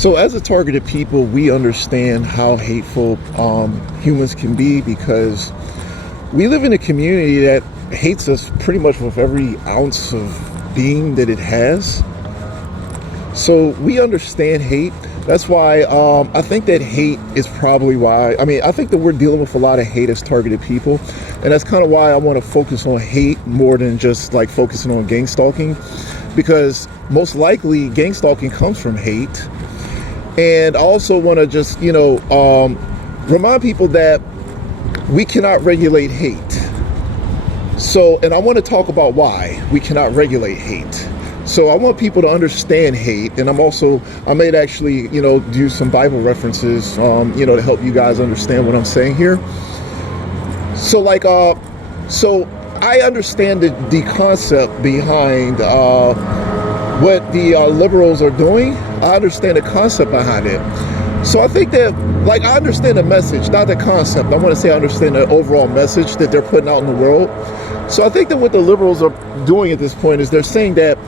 So as a targeted people, we understand how hateful humans can be because we live in a community that hates us pretty much with every ounce of being that it has. So we understand hate. That's why I think that hate is probably why, I think that we're dealing with a lot of hate as targeted people. And that's kind of why I want to focus on hate more than just like focusing on gang stalking. Because most likely gang stalking comes from hate. And I also want to just, remind people that we cannot regulate hate. So, and I want to talk about why we cannot regulate hate. So I want people to understand hate, and I may actually, do some Bible references, to help you guys understand what I'm saying here. So so I understand the concept behind what the liberals are doing. I understand the concept behind it. So I think that, I understand the message, not the concept. I want to say I understand the overall message that they're putting out in the world. So I think that what the liberals are doing at this point is they're saying that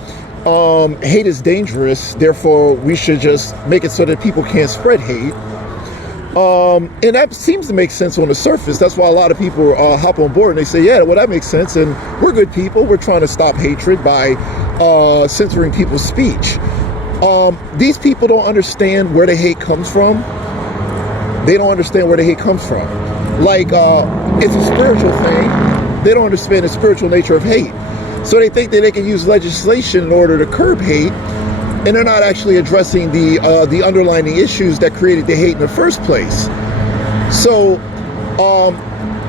hate is dangerous, therefore we should just make it so that people can't spread hate. And that seems to make sense on the surface. That's why a lot of people hop on board and they say, yeah, well, that makes sense. And we're good people. We're trying to stop hatred by censoring people's speech. These people don't understand where the hate comes from. They don't understand where the hate comes from. It's a spiritual thing. They don't understand the spiritual nature of hate. So they think that they can use legislation in order to curb hate, and they're not actually addressing the underlying issues that created the hate in the first place. So,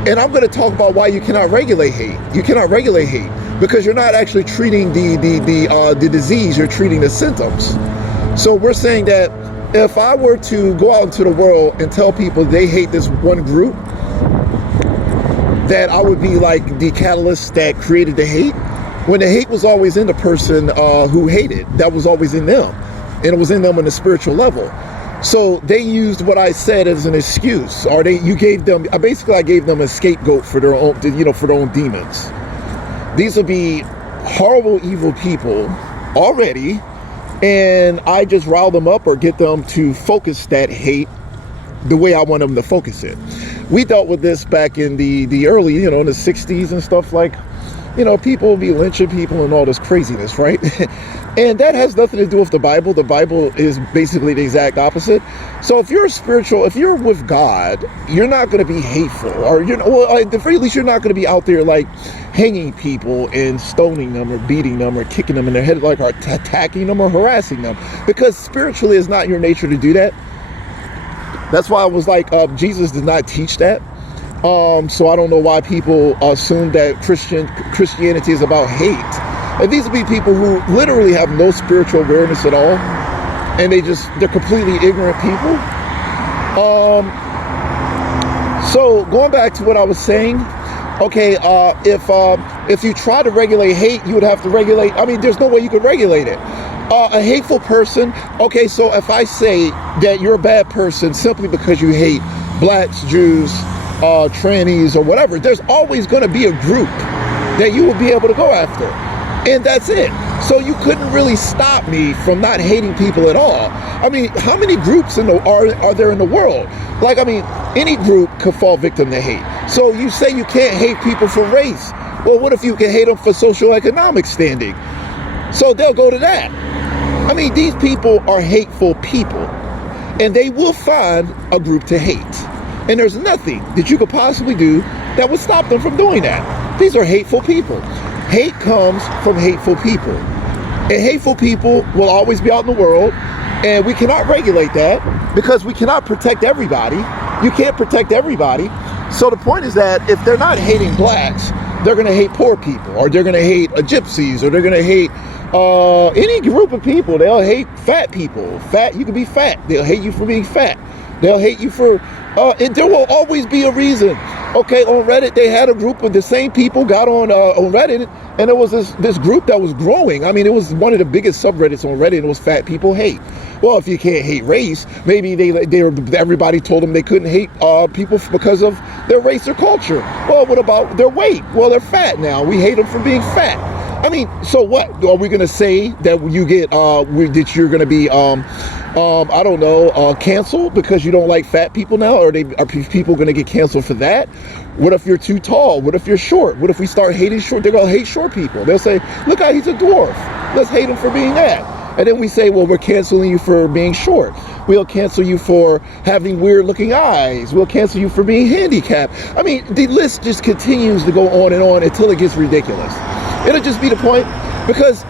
and I'm going to talk about why you cannot regulate hate. You cannot regulate hate because you're not actually treating the disease. You're treating the symptoms. So we're saying that if I were to go out into the world and tell people they hate this one group, that I would be like the catalyst that created the hate, when the hate was always in the person who hated. That was always in them, and it was in them on the spiritual level. So they used what I said as an excuse, or I gave them a scapegoat for their own, for their own demons. These will be horrible, evil people already, and I just rile them up or get them to focus that hate the way I want them to focus it. We dealt with this back in the early, in the 60s and stuff, people will be lynching people and all this craziness, right? And that has nothing to do with the Bible. The Bible is basically the exact opposite. So if you're with God, you're not going to be hateful, or at the very least, you're not going to be out there hanging people and stoning them or beating them or kicking them in their head, or attacking them or harassing them, because spiritually it's not your nature to do that. That's why I was Jesus did not teach that. So I don't know why people assume that Christianity is about hate. And these will be people who literally have no spiritual awareness at all, and they're completely ignorant people. So going back to what I was saying, okay, if you try to regulate hate, you would have to regulate. There's no way you could regulate it. A hateful person. Okay, so if I say that you're a bad person simply because you hate blacks, Jews, trannies, or whatever, there's always going to be a group that you will be able to go after, and that's it. So you couldn't really stop me from not hating people at all. How many groups are there in the world? Any group could fall victim to hate. So you say you can't hate people for race. Well, what if you can hate them for socioeconomic standing? So they'll go to that. These people are hateful people, and they will find a group to hate. And there's nothing that you could possibly do that would stop them from doing that. These are hateful people. Hate comes from hateful people. And hateful people will always be out in the world, and we cannot regulate that because we cannot protect everybody. You can't protect everybody. So the point is that if they're not hating blacks, they're going to hate poor people, or they're going to hate gypsies, or they're going to hate any group of people. They'll hate fat people. You can be fat. They'll hate you for being fat. They'll hate you for, and there will always be a reason. Okay, on Reddit, they had a group of the same people got on Reddit, and there was this group that was growing. It was one of the biggest subreddits on Reddit, and it was Fat People Hate. Well, if you can't hate race, maybe everybody told them they couldn't hate people because of their race or culture. Well, what about their weight? Well, they're fat now. We hate them for being fat. I mean, so what? Are we going to say that you get, that you're going to be, I don't know, canceled because you don't like fat people now? Are people going to get canceled for that? What if you're too tall? What if you're short? What if we start hating short? They're going to hate short people. They'll say, look how he's a dwarf. Let's hate him for being that. And then we say, well, we're canceling you for being short. We'll cancel you for having weird looking eyes. We'll cancel you for being handicapped. I mean, the list just continues to go on and on until it gets ridiculous. It'll just be the point, because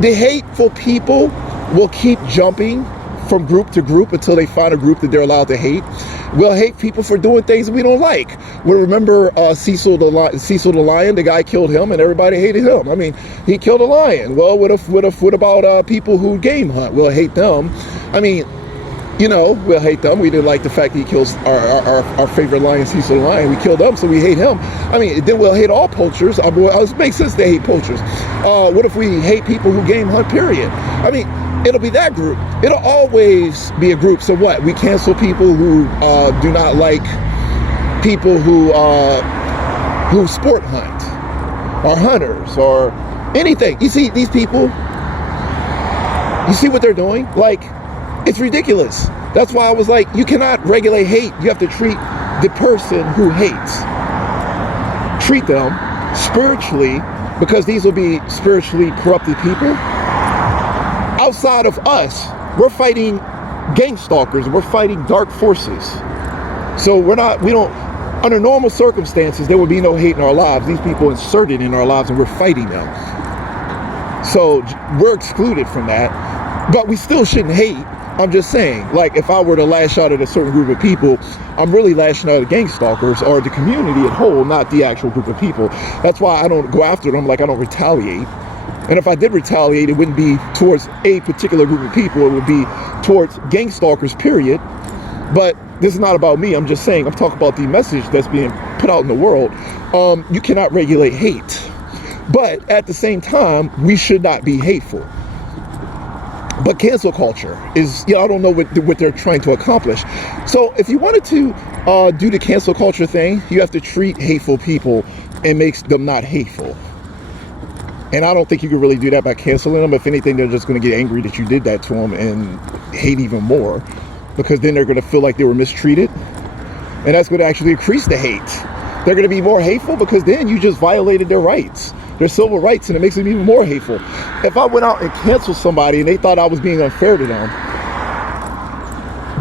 the hateful people will keep jumping from group to group until they find a group that they're allowed to hate. We'll hate people for doing things that we don't like. We remember Cecil the lion. The guy killed him, and everybody hated him. I mean, he killed a lion. Well, what about people who game hunt? We'll hate them. I mean, you know, we'll hate them. We didn't like the fact that he kills our favorite lion, Cecil the lion. We killed him, so we hate him. I mean, then we'll hate all poachers. It makes sense they hate poachers. What if we hate people who game hunt, period? I mean, it'll be that group. It'll always be a group. So what? We cancel people who do not like people who sport hunt or hunters or anything. You see these people, you see what they're doing? Like, it's ridiculous. That's why I was like, you cannot regulate hate. You have to treat the person who hates. Treat them spiritually, because these will be spiritually corrupted people. Outside of us, we're fighting gang stalkers. We're fighting dark forces. So under normal circumstances, there would be no hate in our lives. These people inserted in our lives, and we're fighting them. So we're excluded from that, but we still shouldn't hate. I'm just saying, like, if I were to lash out at a certain group of people, I'm really lashing out at gang stalkers or the community at whole, not the actual group of people. That's why I don't go after them. Like, I don't retaliate. And if I did retaliate, it wouldn't be towards a particular group of people. It would be towards gang stalkers, period. But this is not about me. I'm just saying, I'm talking about the message that's being put out in the world. You cannot regulate hate. But at the same time, we should not be hateful. But cancel culture is, I don't know what they're trying to accomplish. So if you wanted to do the cancel culture thing, you have to treat hateful people and makes them not hateful. And I don't think you can really do that by canceling them. If anything, they're just going to get angry that you did that to them and hate even more, because then they're going to feel like they were mistreated. And that's going to actually increase the hate. They're going to be more hateful because then you just violated their rights, their civil rights, and it makes them even more hateful. If I went out and canceled somebody and they thought I was being unfair to them,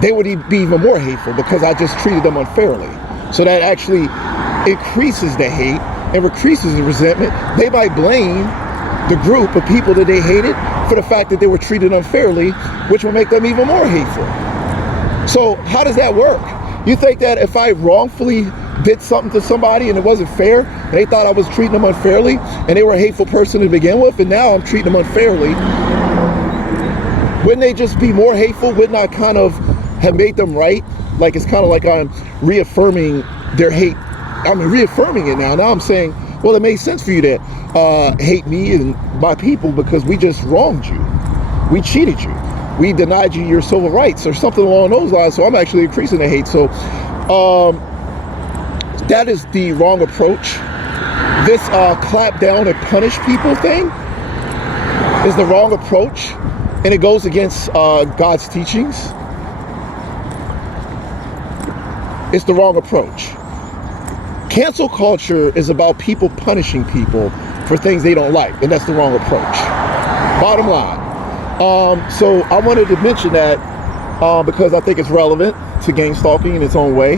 they would be even more hateful because I just treated them unfairly. So that actually increases the hate and increases the resentment. They might blame the group of people that they hated for the fact that they were treated unfairly, which will make them even more hateful. So how does that work? You think that if I wrongfully did something to somebody and it wasn't fair, and they thought I was treating them unfairly, and they were a hateful person to begin with, and now I'm treating them unfairly, wouldn't they just be more hateful? Wouldn't I kind of have made them right? Like, it's kind of like I'm reaffirming their hate. I'm reaffirming it now. Now I'm saying, well, it makes sense for you to hate me and my people because we just wronged you. We cheated you. We denied you your civil rights or something along those lines. So I'm actually increasing the hate. So that is the wrong approach. This clap down and punish people thing is the wrong approach. And it goes against God's teachings. It's the wrong approach. Cancel culture is about people punishing people for things they don't like, and that's the wrong approach. Bottom line. So I wanted to mention that because I think it's relevant to gang stalking in its own way.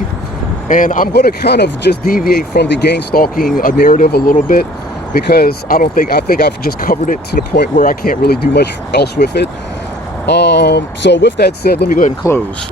And I'm going to kind of just deviate from the gang stalking narrative a little bit because I think I've just covered it to the point where I can't really do much else with it. So with that said, let me go ahead and close.